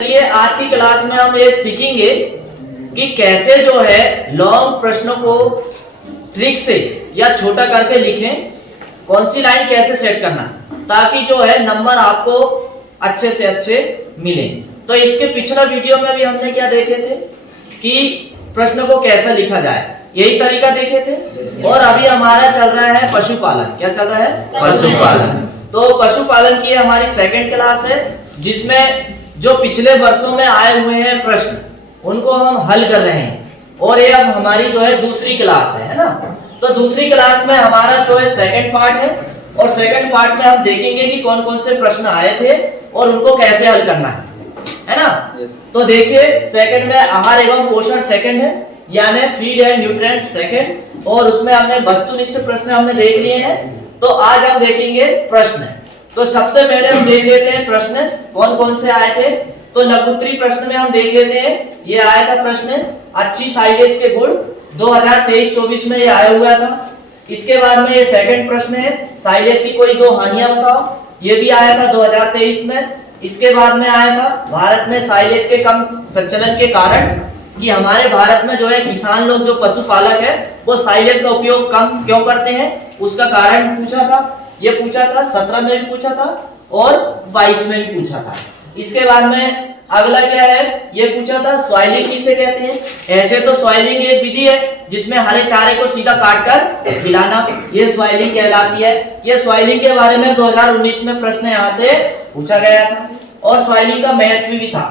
चलिए आज की क्लास में हम ये सीखेंगे कि कैसे जो है लॉन्ग प्रश्नों को ट्रिक से या छोटा करके लिखें, कौन सी लाइन कैसे सेट करना ताकि जो है नंबर आपको अच्छे से अच्छे मिले। तो इसके पिछला वीडियो में भी हमने क्या देखे थे कि प्रश्न को कैसे लिखा जाए, यही तरीका देखे थे। और अभी हमारा चल रहा है पशुपालन। क्या चल रहा है? पशुपालन। तो पशुपालन की हमारी सेकंड क्लास है जिसमें जो पिछले वर्षों में आए हुए हैं प्रश्न उनको हम हल कर रहे हैं। और ये अब हमारी जो है दूसरी क्लास है ना। तो दूसरी क्लास में हमारा जो है सेकंड पार्ट है और सेकंड पार्ट में हम देखेंगे कि कौन कौन से प्रश्न आए थे और उनको कैसे हल करना है ना। तो देखिए सेकंड में आहार एवं पोषण सेकंड है, यानी फीड एंड न्यूट्रिएंट सेकंड, और उसमें हमने वस्तुनिष्ठ प्रश्न हमने देख लिए हैं। तो आज हम देखेंगे प्रश्न। तो सबसे पहले हम देख लेते हैं प्रश्न कौन कौन से आए थे। तो लघुत्तरी प्रश्न में हम देख लेते हैं, ये आया था प्रश्न अच्छी साइलेज के गुण 2023-24 में ये आया हुआ था। इसके बाद में ये सेकंड प्रश्न है साइलेज की कोई दो हानियां बताओ, ये भी आया था 2023 में। इसके बाद में आया था भारत में साइलेज के कम प्रचलन के कारण, कि हमारे भारत में जो है किसान लोग जो पशुपालक है वो साइलेज का उपयोग कम क्यों करते हैं, उसका कारण पूछा था। ये पूछा था 17 में भी पूछा था और 22 में भी पूछा था। इसके बाद में अगला क्या है, ये पूछा था सॉइलिंग किसे कहते हैं। ऐसे तो सॉइलिंग एक विधि है जिसमें हरे चारे को सीधा काटकर खिलाना, ये सॉइलिंग कहलाती है। ये सॉइलिंग के बारे में 2019 में प्रश्न यहाँ से पूछा गया था और सॉइलिंग का महत्व भी था।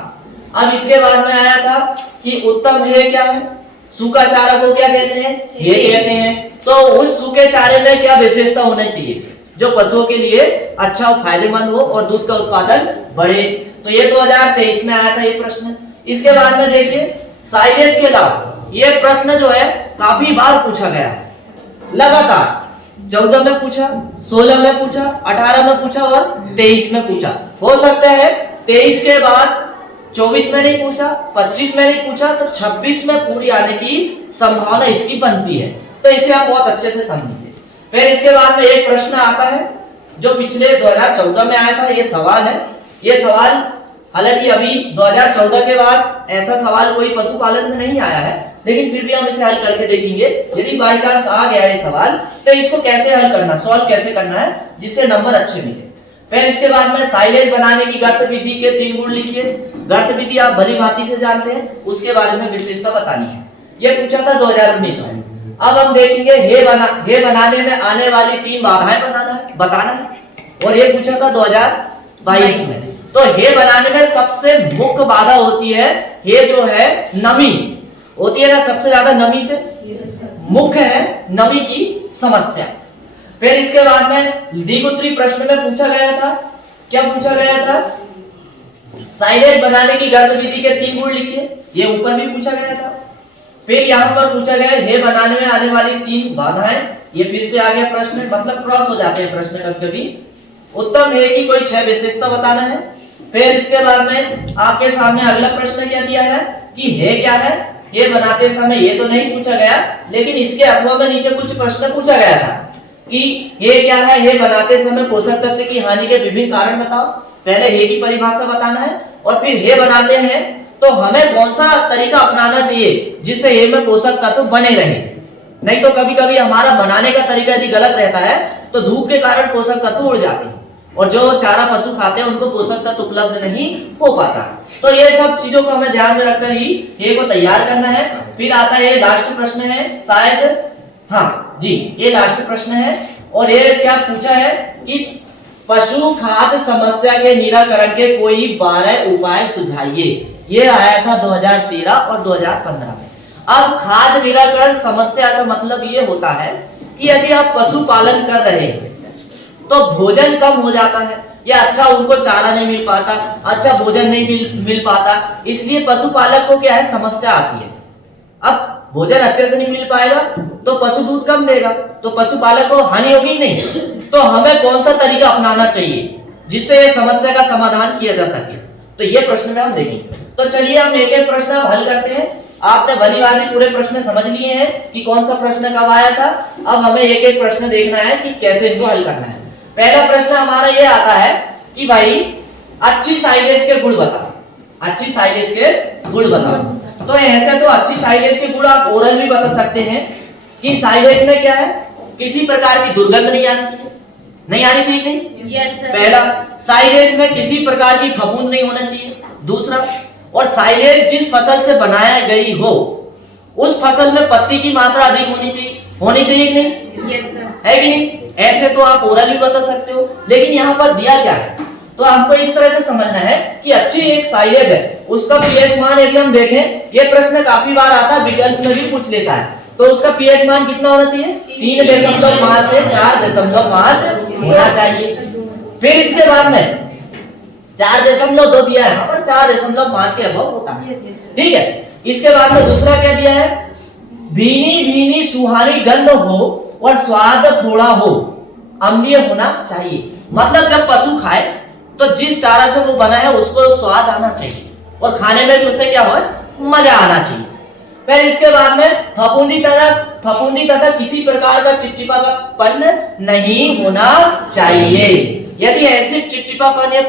अब इसके बाद में आया था कि उत्तम ध्येय क्या है, सूखा चारा को क्या कहते हैं, ध्येय कहते हैं। तो उस सूखे चारे में क्या विशेषता होनी चाहिए जो पशुओं के लिए अच्छा और फायदेमंद हो और दूध का उत्पादन बढ़े। तो ये 2023 में आया था ये प्रश्न। इसके बाद में देखिए साइलेज के लाभ, ये प्रश्न जो है काफी बार पूछा गया लगातार। 14 में पूछा, 16 में पूछा, 18 में पूछा और 23 में पूछा। हो सकता है 23 के बाद 24 में नहीं पूछा, 25 में नहीं पूछा, तो 26 में पूरी आने की संभावना इसकी बनती है। तो इसे आप बहुत अच्छे से समझिए। फिर इसके बाद में एक प्रश्न आता है जो पिछले 2014 में आया था। ये सवाल है, ये सवाल हालांकि अभी 2014 के बाद ऐसा सवाल कोई पशुपालन में नहीं आया है, लेकिन फिर भी हम इसे हल करके देखेंगे। यदि बाई चांस आ गया ये सवाल तो इसको कैसे हल करना, सॉल्व कैसे करना है जिससे नंबर अच्छे मिले। फिर इसके बाद में साइलेज बनाने की गर्त विधि के 3 गुण लिखिए। गर्त विधि आप भली भांति से जानते हैं, उसके बारे में विशेषता बतानी है। ये पूछा था 2019 में। अब हम देखेंगे हे बनाने में आने वाली 3 बाधाएं बताना है। और ये पूछा था 2022 में। तो हे बनाने में सबसे मुख्य बाधा होती है, हे जो है नमी होती है ना, सबसे ज्यादा नमी से मुख्य है नमी की समस्या। फिर इसके बाद में द्विगुत्री प्रश्न में पूछा गया था, क्या पूछा गया था, साइलेज बनाने की गर्त विधि के 3 गुण लिखिए। ये ऊपर भी पूछा गया था। फिर यहाँ पर पूछा गया हे बनाने में आने वाली 3 बाधाएं। ये फिर से आ गया प्रश्न, मतलब क्रॉस हो जाते हैं प्रश्न कभी। उत्तम हे की कोई 6 विशेषता बताना है। फिर इसके बाद में आपके सामने अगला प्रश्न क्या दिया है कि हे क्या है। ये बनाते समय ये तो नहीं पूछा गया, लेकिन इसके अथवा में नीचे कुछ प्रश्न पूछा गया था कि हे क्या है, हे बनाते समय पोषक तत्व की हानि के विभिन्न कारण बताओ। पहले हे की परिभाषा बताना है और फिर हे बनाते हैं तो हमें कौन सा तरीका अपनाना चाहिए जिससे हे में पोषक तत्व बने रहे। नहीं तो कभी कभी हमारा बनाने का तरीका यदि गलत रहता है तो धूप के कारण पोषक तत्व उड़ जाते हैं और जो चारा पशु खाते हैं उनको पोषक तत्व उपलब्ध नहीं हो पाता। तो ये सब चीजों को हमें ध्यान में रखकर ही हे को तैयार करना है। फिर आता है लास्ट प्रश्न है शायद, हाँ जी ये लास्ट प्रश्न है। और ये क्या पूछा है कि पशु खाद्य समस्या के निराकरण के कोई 12 उपाय सुझाइए। ये आया था 2013 और 2015 में। अब खाद्य निराकरण समस्या का मतलब ये होता है कि यदि आप पशुपालन कर रहे हैं तो भोजन कम हो जाता है या अच्छा उनको चारा नहीं मिल पाता, अच्छा भोजन नहीं मिल पाता, इसलिए पशुपालक को क्या है समस्या आती है। अब भोजन अच्छे से नहीं मिल पाएगा तो पशु दूध कम देगा, तो पशुपालक को हानि होगी नहीं। तो हमें कौन सा तरीका अपनाना चाहिए जिससे ये समस्या का समाधान किया जा सके, तो ये प्रश्न में हम देखेंगे। तो चलिए हम एक एक प्रश्न हल करते हैं। आपने भली भांति पूरे प्रश्न समझ लिए हैं कि कौन सा प्रश्न कब आया था। अब हमें एक एक प्रश्न देखना है कि कैसे इनको हल करना है। पहला प्रश्न हमारा ये आता है कि भाई अच्छी साइलेज के गुण बताओ। अच्छी साइलेज के गुण बताओ। तो ऐसे तो अच्छी साइलेज के गुण आप ओरल भी बता सकते हैं कि साइलेज में क्या है, किसी प्रकार की दुर्गंध नहीं आनी चाहिए, नहीं आनी चाहिए नहीं। Yes sir. पहला, साइलेज में किसी प्रकार की फफूंद नहीं होना चाहिए। दूसरा, और साइलेज जिस फसल से बनाया गई हो उस फसल में पत्ती की मात्रा अधिक होनी चाहिए कि नहीं? Yes sir. है कि नहीं? ऐसे तो आप ओरल भी बता सकते हो, लेकिन यहाँ पर दिया क्या है, तो हमको इस तरह से समझना है कि अच्छी एक साइलेज है, उसका पीएच मान यदि हम देखें, ये प्रश्न काफी बार आता है, विकल्प में भी पूछ लेता है, तो उसका पीएच मान कितना होना चाहिए? 3.5 से 4.5 होना चाहिए। फिर इसके बाद में 4.2 दिया है, यहाँ पर 4.5 के अबव होता है, ठीक है। इसके बाद में दूसरा क्या दिया है, भीनी भीनी सुहानी गंध हो और स्वाद थोड़ा हो, अम्लीय होना चाहिए। मतलब जब पशु खाए तो जिस चारा से वो बना है उसको स्वाद आना चाहिए और खाने में भी उससे क्या हो, मजा आना चाहिए। फिर इसके बाद में फफूंदी तथा किसी प्रकार का चिपचिपापन नहीं होना चाहिए। यदि ऐसे चिपचिपापन या